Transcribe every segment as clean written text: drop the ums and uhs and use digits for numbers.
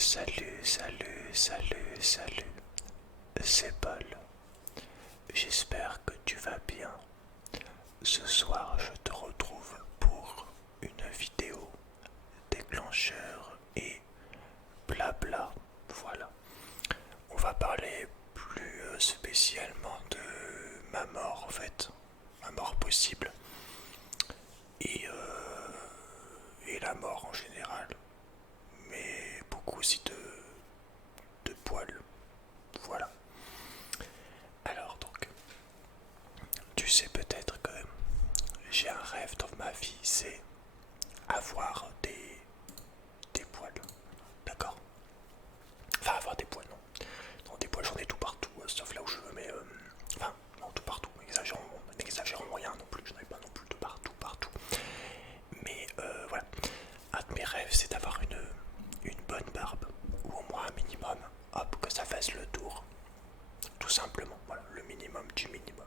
Salut, c'est Paul. J'espère que tu vas bien. Ce soir, je te retrouve pour une vidéo déclencheur et blabla. Voilà. On va parler plus spécialement de ma mort en fait. Ma mort possible. Et la mort en général. Mais beaucoup aussi de poils. Voilà. Alors donc, tu sais peut-être que j'ai un rêve dans ma vie, c'est avoir des poils. D'accord. Enfin, avoir des poils, non. Non, des poils, j'en ai tout partout, sauf là où je veux, mais... enfin, non, tout partout, n'exagérons rien non plus, je n'en ai pas non plus de partout. Mais voilà, un de mes rêves, c'est d'avoir une bonne barbe, ou au moins un minimum, hop, que ça fasse le tour. Tout simplement, voilà, le minimum du minimum.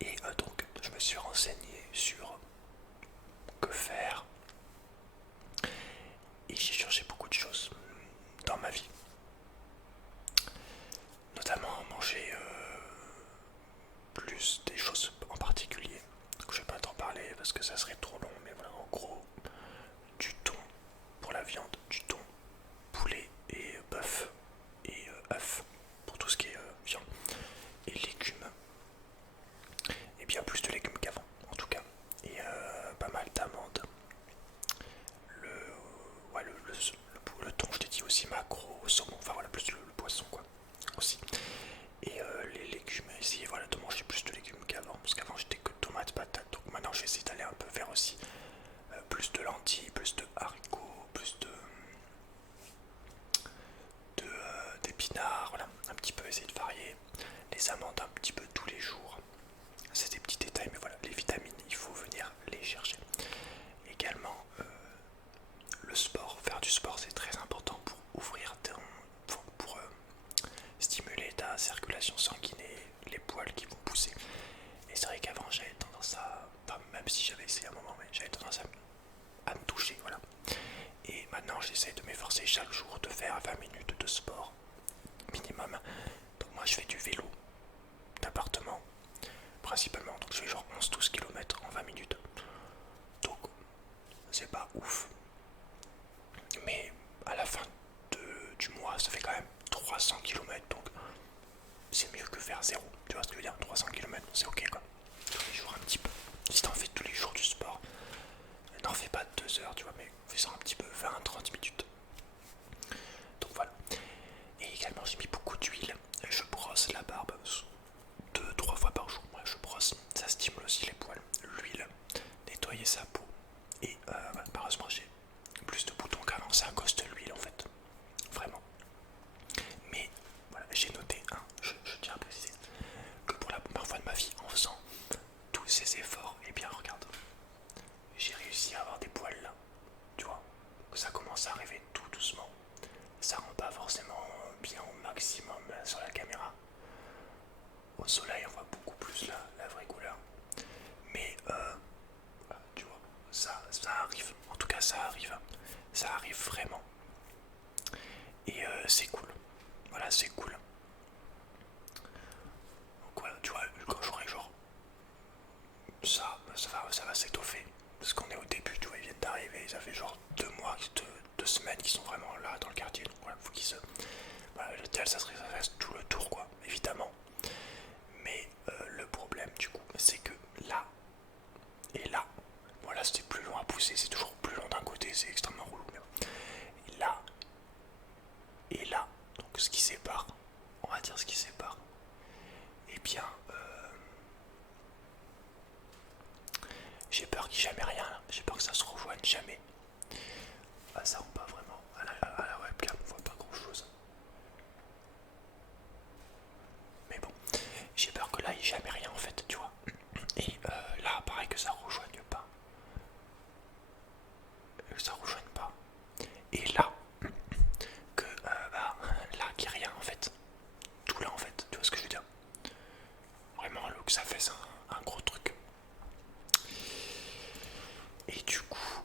Et donc, je me suis renseigné sur que faire. Et j'ai changé beaucoup de choses dans ma vie. Notamment manger plus des choses en particulier. Donc, je vais pas t'en parler parce que ça serait trop long. Mais voilà, en gros, du thon pour la viande, du thon, poulet et bœuf et œuf pour tout ce qui est viande. Et légumes. Et bien plus de légumes qu'avant en tout cas. Et pas mal d'amandes. Le, ouais, le thon, je t'ai dit aussi maquereau, saumon, enfin voilà, plus le poisson quoi, aussi. Et les légumes, essayer voilà, de manger plus de légumes qu'avant, parce qu'avant j'étais que tomates, patates, donc maintenant j'essaie d'aller un peu vers aussi plus de lentilles, plus de haricots, plus d'épinards, voilà, un petit peu essayer de varier. Les amandes un petit peu tous les jours. C'est des petits détails, mais voilà, les vitamines, il faut venir les chercher. Également, le sport, faire du sport, c'est très important pour ouvrir pour stimuler ta circulation sanguine et les poils qui vont pousser. Et c'est vrai qu'avant, j'avais tendance à, enfin, même si j'avais essayé à un moment, mais j'avais tendance à me toucher, voilà. Et maintenant, j'essaie de m'efforcer chaque jour de faire 20 minutes de sport minimum. Donc moi, je fais du vélo d'appartement principalement, donc je fais genre 11-12 km en 20 minutes. Donc c'est pas ouf, mais à la fin du mois ça fait quand même 300 km, donc c'est mieux que faire zéro, tu vois ce que je veux dire. 300 km c'est ok quoi, tous les jours un petit peu. Si t'en fais tous les jours du sport, n'en fais pas 2 heures tu vois, mais fais ça un petit peu, 20-30 minutes. Donc voilà. Et également j'ai mis beaucoup d'huile, je brosse la barbe 2-3 fois par jour. Ouais, je brosse, ça stimule aussi les poils. L'huile, nettoyer sa peau. Et voilà, malheureusement j'ai plus de boutons qu'avant, c'est à cause de l'huile en fait. Vraiment. Mais voilà, j'ai noté, je tiens à préciser, que pour la première fois de ma vie, en faisant tous ces efforts, et bien regarde, j'ai réussi à avoir des poils là. Tu vois, ça commence à arriver tout doucement. Ça rend pas forcément bien au maximum là, sur la caméra. Au soleil, on voit beaucoup plus la vraie couleur. Mais tu vois, ça arrive. En tout cas, ça arrive. Ça arrive vraiment. Et c'est cool. Voilà, c'est cool. Donc voilà, tu vois, quand j'aurai genre ça va s'étoffer. Parce qu'on est au début, tu vois, ils viennent d'arriver. Ça fait genre 2 mois, 2 semaines qu'ils sont vraiment là dans le quartier. Donc voilà, faut qu'ils se. Voilà, le tel, ça reste tout le tour, quoi, évidemment. Mais le problème, du coup, c'est que là et là, voilà, c'était plus long à pousser. C'est toujours plus long d'un côté, c'est extrêmement relou. Mais là et là, donc ce qui sépare, on va dire ce qui sépare, eh bien, j'ai peur qu'il n'y ait jamais rien. J'ai peur que ça se rejoigne jamais. Ah, ça rend pas vraiment. À la webcam, on voit pas grand chose. Mais bon, j'ai peur que là, il n'y ait jamais rien en fait, tu vois. Et là, pareil que ça rejoigne pas. Ça rejoigne pas. Et là, que là, qu'il n'y ait rien en fait. Tout là en fait, tu vois ce que je veux dire. Vraiment, que ça fasse un gros truc. Et du coup,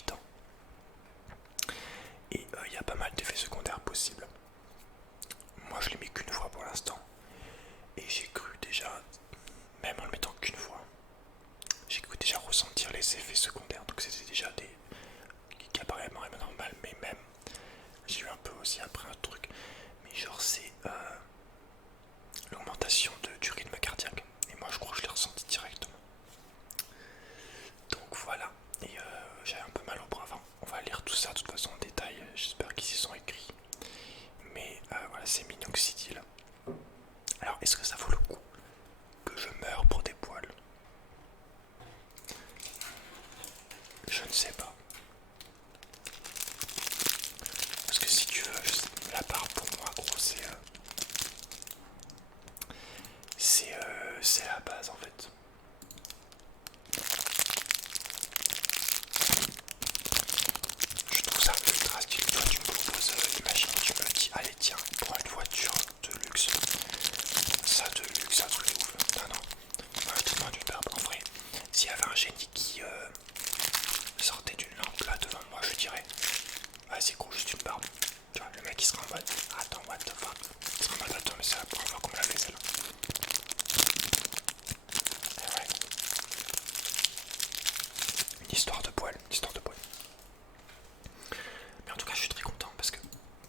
18 ans. Et il y a pas mal d'effets secondaires possibles. Moi je l'ai mis qu'une fois pour l'instant. Et j'ai cru déjà, même en le mettant qu'une fois, j'ai cru déjà ressentir les effets secondaires. Donc c'était déjà des qui apparaît vraiment normal, mais même j'ai eu un peu aussi après un truc. Mais genre c'est l'augmentation du rythme cardiaque. Et moi je crois que je l'ai ressenti directement. Donc voilà. Et j'avais un peu mal au bras avant. On va lire tout ça de toute façon en détail. J'espère qu'ils y sont écrits. Mais voilà, c'est minoxidil. Alors est-ce que ça vaut le coup que je meure pour des poils? Je ne sais pas. Parce que si tu veux, la barbe pour moi, gros, c'est la base en fait. Je trouve ça ultra stylé. Toi, tu me proposes l'imagine, tu me dis, allez, tiens, pour une voiture de luxe, ça de luxe, un truc de ouf. Non, non, je te demande une barbe. En vrai, s'il y avait un génie qui sortait d'une lampe là devant moi, je dirais, vas-y, gros, juste une barbe. Tu vois, le mec il sera en mode, attends, what the fuck. Il sera en mode, attends, mais c'est la première fois qu'on me l'a fait celle-là. Et ouais. Une histoire de poil, une histoire de poil. Mais en tout cas, je suis très content parce que,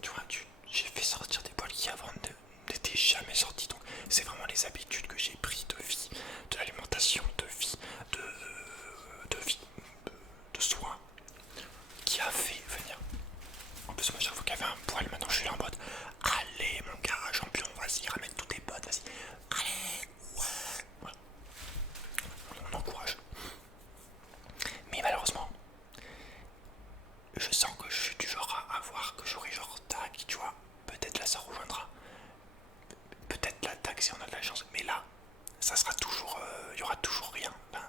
tu vois, j'ai fait sortir des poils qui avant n'étaient jamais sortis. Donc, c'est vraiment les habitudes que j'ai prises de vie, de l'alimentation, de vie, de soins, qui a fait venir. En plus, moi, chaque fois qu'il y avait un poil, maintenant je suis là en mode, allez, mon gars, champion, vas-y, ramène tous tes potes, vas-y, allez, ouais. Voilà. On encourage. Mais malheureusement, je sens que je suis du genre à avoir que j'aurai genre tac, tu vois, peut-être là ça rejoindra, peut-être la tac si on a de la chance, mais là ça sera toujours, il y aura toujours rien. Enfin,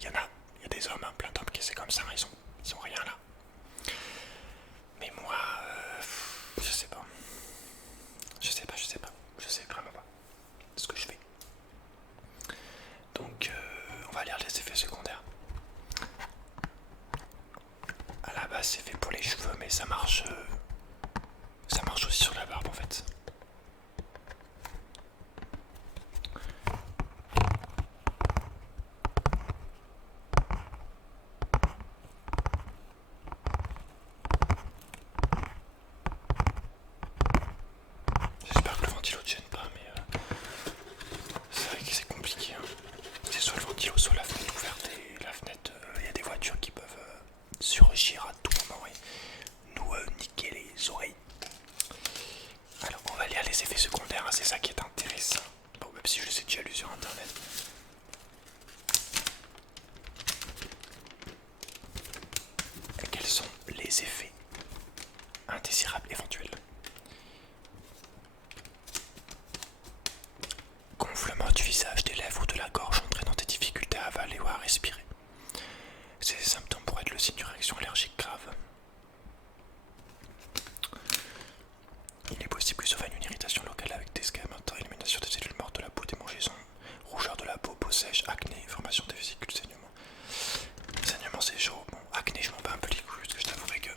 il y a des hommes, hein, plein d'hommes qui c'est comme ça, ils ont rien là. Mais moi, je sais pas, je sais vraiment pas ce que je fais. Donc on va lire les effets secondaires. À la base c'est fait pour les cheveux, mais ça marche aussi sur la barbe en fait. J'espère que le ventilo ne gêne pas, mais c'est vrai que c'est compliqué. Hein. C'est soit le ventilo, soit la fenêtre ouverte. Et la fenêtre, il y a des voitures qui peuvent surgir à tout moment et nous niquer les oreilles. Alors on va lire les effets secondaires, hein, c'est ça qui est intéressant. Bon, même si je les ai déjà lus sur internet. Quels sont les effets indésirables éventuels? Gonflement du visage, des lèvres ou de la gorge entraînant des difficultés à avaler ou à respirer. Ces symptômes pourraient être le signe d'une réaction allergique grave. Il est possible que survienne une irritation locale avec des squamates, élimination des cellules mortes de la peau, démangeaisons, rougeur de la peau, peau sèche, acné, formation des vésicules, saignement. Saignement c'est chaud. Bon, acné je m'en bats un peu les couilles parce que je t'avouerai que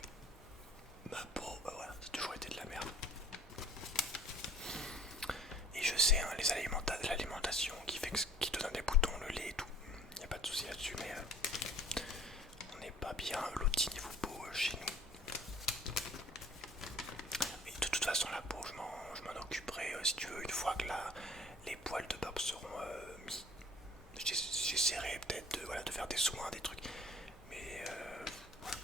ma peau, bah voilà, ça a toujours été de la merde. Et je sais, hein, l'alimentation qui te donne des boutons, le lait et tout, y a pas de souci là-dessus, mais on n'est pas bien loti niveau peau chez nous. Mais de toute façon, la peau, je m'en occuperai si tu veux, une fois que les poils de barbe seront mis. J'essaierai peut-être de faire des soins, des trucs. Mais voilà.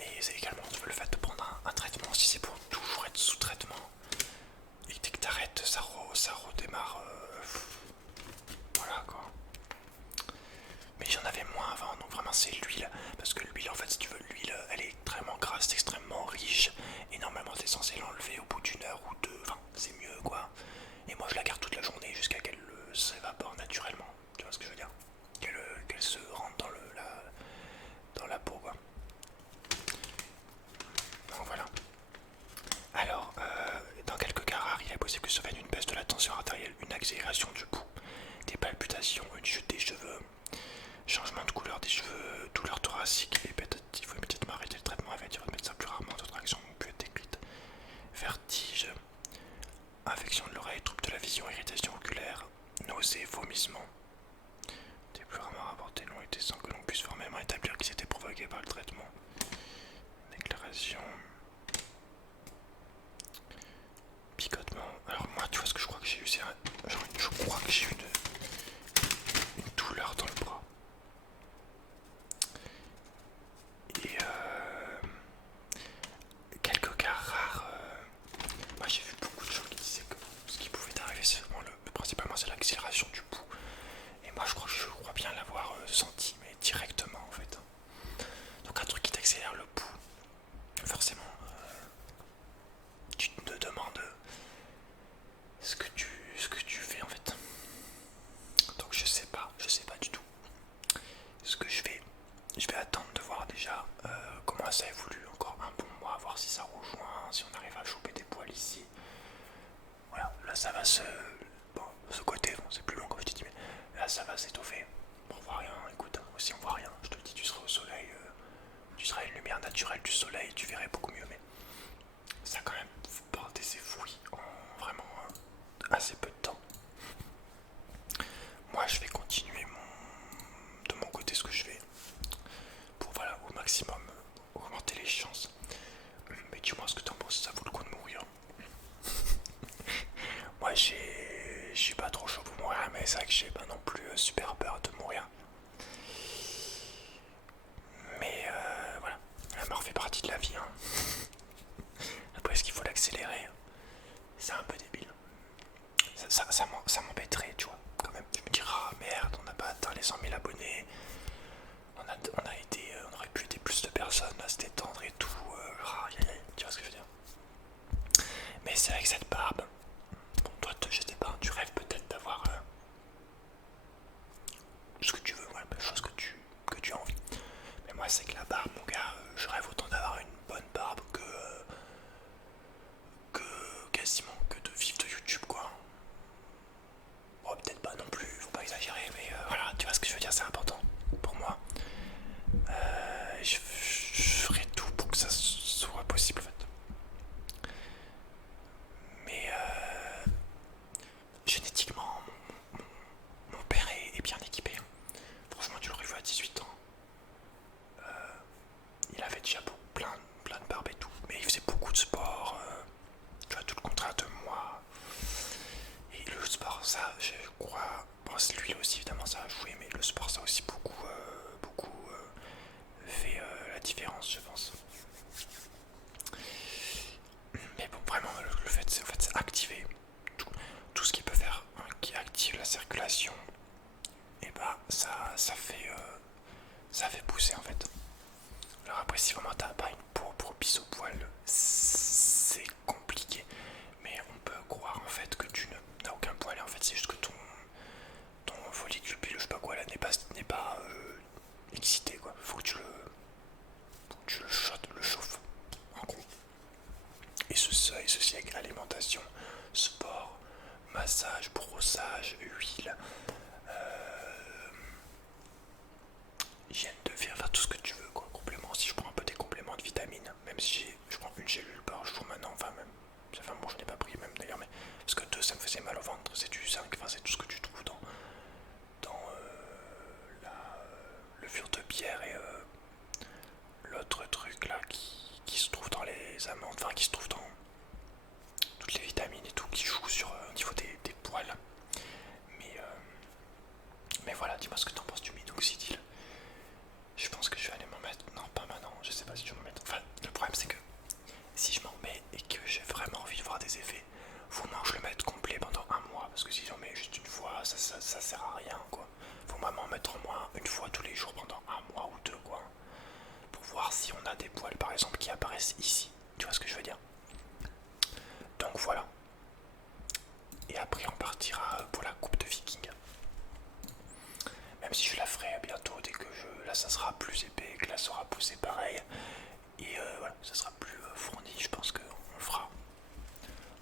Et c'est également le fait de prendre un traitement, si c'est pour toujours être sous traitement. Et dès que t'arrêtes, ça redémarre. Voilà quoi. Mais j'en avais moins avant, donc vraiment c'est l'huile. Parce que l'huile, en fait, si tu veux, l'huile, elle est extrêmement grasse, extrêmement riche. Et normalement, t'es censé l'enlever au bout d'une heure ou deux. Enfin, c'est mieux quoi. Et moi, je la garde toute la journée jusqu'à qu'elle s'évapore naturellement. Tu vois ce que je veux dire? Qu'elle se rentre dans complètement. Déclaration. Picotement. Alors moi tu vois ce que je crois que j'ai eu, c'est je crois que j'ai eu une douleur dans le bras. Et quelques cas rares. Moi j'ai vu beaucoup de gens qui disaient que ce qui pouvait arriver c'est vraiment principalement c'est l'accélération du pouls. Et moi je crois bien l'avoir senti, mais directement en fait. Donc un truc qui t'accélère le pouls, forcément tu te demandes ce que tu fais en fait. Donc je sais pas du tout. Ce que je vais attendre de voir déjà comment ça évolue encore un bon mois, voir si ça rejoint, si on arrive à choper des poils ici. Voilà, là ça va se... Bon, ce côté, bon, c'est plus long comme je t'ai dit, mais là ça va s'étoffer. On voit rien, écoute, si on voit rien, je te le dis, tu seras au soleil, tu seras à une lumière naturelle du soleil, tu verrais beaucoup mieux, mais ça a quand même porté ses fruits en vraiment assez peu de temps. Moi je vais continuer de mon côté ce que je fais pour voilà, au maximum augmenter les chances. Mais dis-moi ce que t'en penses, ça vaut le coup de mourir. Moi je suis pas trop chaud pour mourir, mais c'est vrai que j'ai pas non plus super peur de mourir. Mais voilà, la mort fait partie de la vie. Après est-ce qu'il faut l'accélérer? C'est un peu débile. Ça m'embêterait, tu vois, quand même. Je me dirais, ah merde, on n'a pas atteint les 100 000 abonnés. On aurait pu aider plus de personnes à se détendre et tout. Tu vois ce que je veux dire? Mais c'est avec cette barbe. Bon, toi, je sais pas, tu rêves peut-être d'avoir ce que tu veux, voilà, chose que tu as envie. Mais moi, c'est que la barbe, mon gars, je rêve autant d'avoir une bonne barbe que quasiment que de vivre de YouTube, quoi. Bon, peut-être pas non plus, faut pas exagérer, mais voilà, tu vois ce que je veux dire, c'est important pour moi. Je ferai tout pour que ça soit possible, en fait. Mais génétiquement, mon père est bien équipé. Franchement, tu l'aurais vu à 18 ans. Il avait déjà plein de barbes et tout, mais il faisait beaucoup de sport. Tu vois, tout le contraire de moi. Et le sport, ça, je crois. Bon, lui aussi, évidemment, ça a joué, mais le sport, ça a aussi beaucoup fait la différence, je pense. Mais bon, vraiment, le fait, c'est activer tout ce qui peut faire, hein, qui active la circulation. Et bah, ça fait pousser en fait. Alors après, si vraiment t'as pas une peau propice au poil, c'est compliqué. Mais on peut croire en fait que tu n'as aucun poil. Et en fait, c'est juste que ton follicule pileux, je sais pas quoi, là, n'est pas excité, quoi. Faut que tu le chauffes, en gros. Et ceci avec l'alimentation, sport, massage, brossage, huile, hygiène de vie, enfin tout ce que tu veux, quoi. Complément, si je prends un peu des compléments de vitamines, même si je prends une gélule par jour maintenant, enfin même, ça fait un moment que je n'ai pas pris même d'ailleurs, mais parce que 2 ça me faisait mal au ventre, c'est du 5, enfin c'est tout ce que tu trouves dans levure de bière et l'autre truc là qui se trouve dans les amandes, enfin qui se trouve dans toutes les vitamines et tout, qui jouent sur au niveau des poils. Mais voilà, dis-moi ce que t'en penses du minoxidil. Je pense que je vais aller m'en mettre. Non, pas maintenant, je sais pas si je vais m'en mettre. Enfin, le problème c'est que si je m'en mets et que j'ai vraiment envie de voir des effets, faut moins que je le mette complet pendant un mois. Parce que si j'en mets juste une fois, ça sert à rien, quoi. Faut vraiment en mettre au moins une fois tous les jours pendant un mois ou deux, quoi. Pour voir si on a des poils par exemple qui apparaissent ici. Tu vois ce que je veux dire? Donc voilà. Et après on partira pour la coupe de viking. Même si je la ferai bientôt dès que là ça sera plus épais, que là ça aura poussé pareil. Et voilà, ça sera plus fourni, je pense qu'on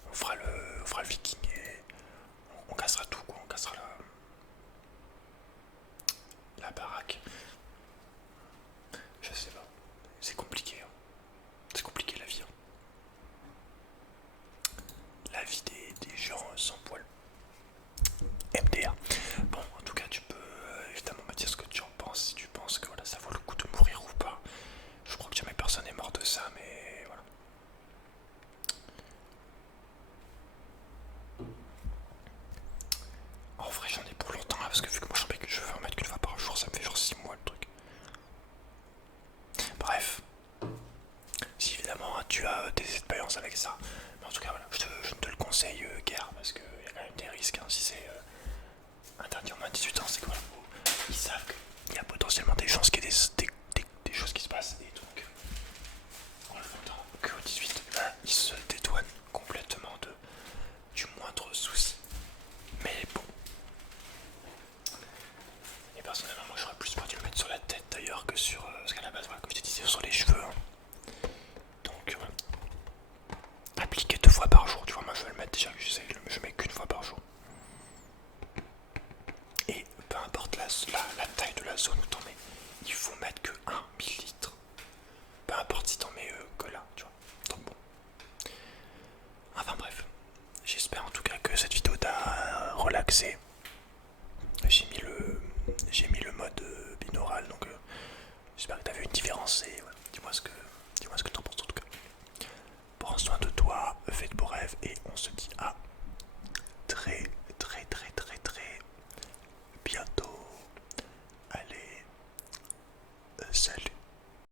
on fera le viking et on cassera tout, quoi. On cassera la baraque. Je sais pas. C'est compliqué. Hein. C'est compliqué la vie. Hein. La vie des gens sans poil. MDR. Bon, en tout cas, tu peux évidemment me dire ce que tu en penses, si tu penses que voilà, ça vaut le coup de mourir ou pas. tu as des expériences avec ça. Mais en tout cas, voilà, je ne te le conseille guère parce qu'il y a quand même des risques. Hein, si c'est interdit en moins de 18 ans, c'est que voilà, ils savent qu'il y a potentiellement des chances qu'il y ait des choses qui se passent. Et donc, en le faisant qu'au 18, là, ils se dédouanent complètement du moindre souci. Mais bon. Et personnellement, moi j'aurais plus peur de le mettre sur la tête d'ailleurs que sur. Parce qu'à la base, voilà, comme je te disais, sur les cheveux. Hein. Donc, voilà. Appliquer 2 fois par jour, tu vois, moi je vais le mettre déjà, je mets qu'une fois par jour. Et peu importe la taille de la zone où t'en mets, il faut mettre que 1 millilitre. Peu importe si t'en mets que là, tu vois. Donc bon. Enfin bref, j'espère en tout cas que cette vidéo t'a relaxé. J'ai mis le mode binaural, donc j'espère que t'as vu une différence et voilà, dis-moi ce que t'en penses en tout cas. Prends soin de toi, fais de beaux rêves et on se dit à